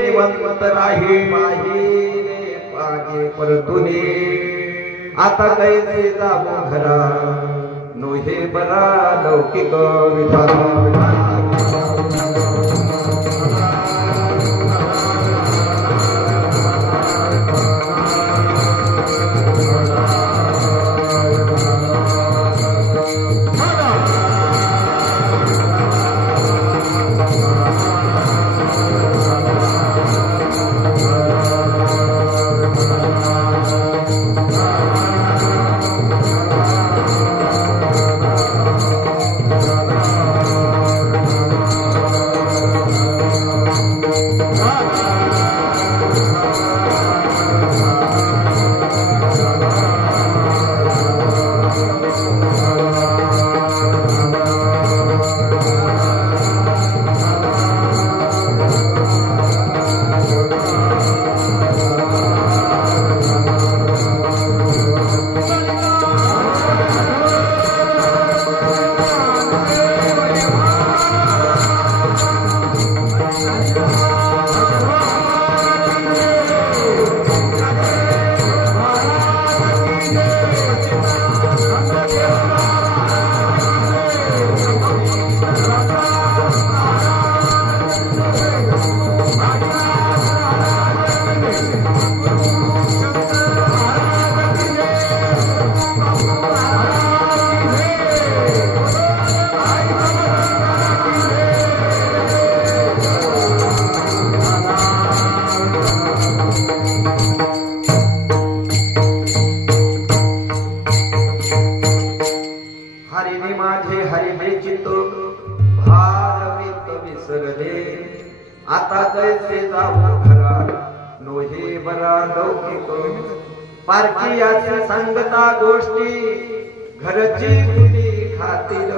निवंत राही पागे परतुनी आता कैसे जावो घरा नोहे बरा लौकिक विधान आता कैसे जावो घरा नोहे बरा लौकिक पारखियाची संगता गोष्टी घरची कुटी खातील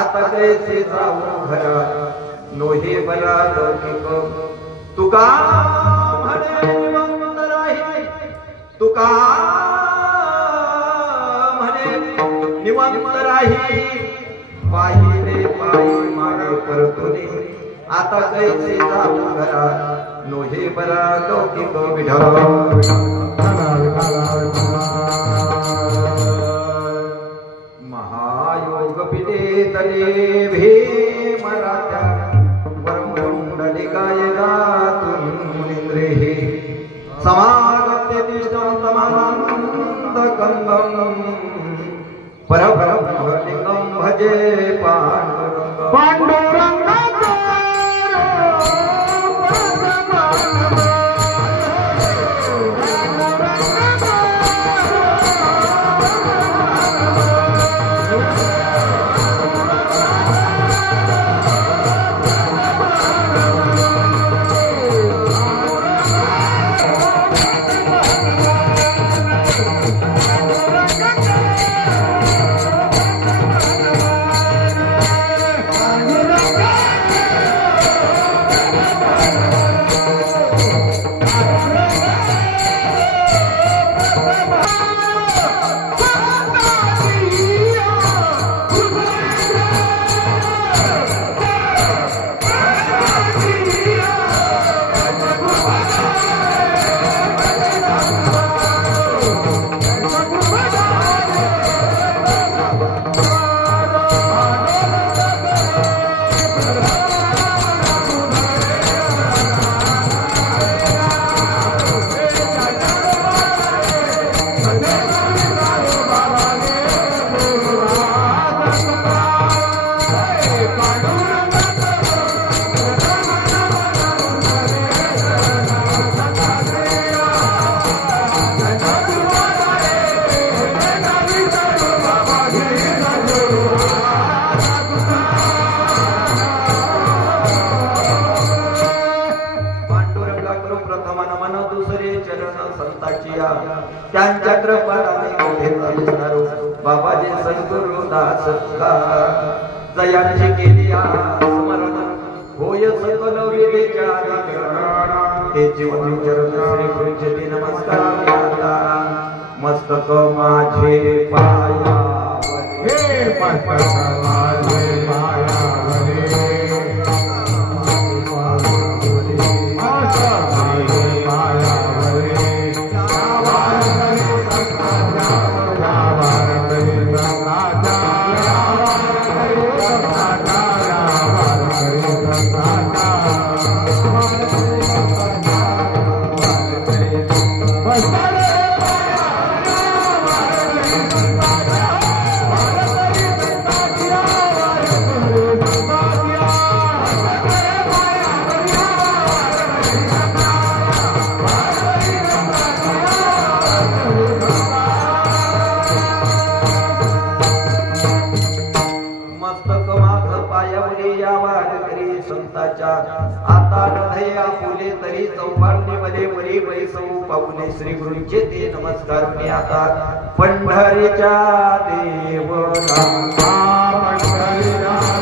आता कैसे जावो घरा नोहे बरा लौकिक तुका म्हणे निवंत राही तुका म्हणे निवंत राही पायी रे पायी मागे परतुनी आता कैसे जावो घरा नोहे बरा लौकिक विधान महायोग पिते तले भीम राजा परमकुंडलिकाय गातुं मुनींद्रेः समागत्य तिष्ठं तमानन्द कंदं परब्रह्मलिंगं भजे पाण्डुरंग त्यांच्या कृपाने बाबाजी सद्गुरुदास जयांची केली स्मरण होय सकल विवेच्या ते जीवन चरण श्री गुरुचे नमस्कार मस्तक माझे पाया हे माझे पाया फुले तरी चौपारणी मध्ये वरी वैसौ पाऊले श्री गुरूंचे ते नमस्कार मी आता पंढरीच्या देवला पंढरीच्या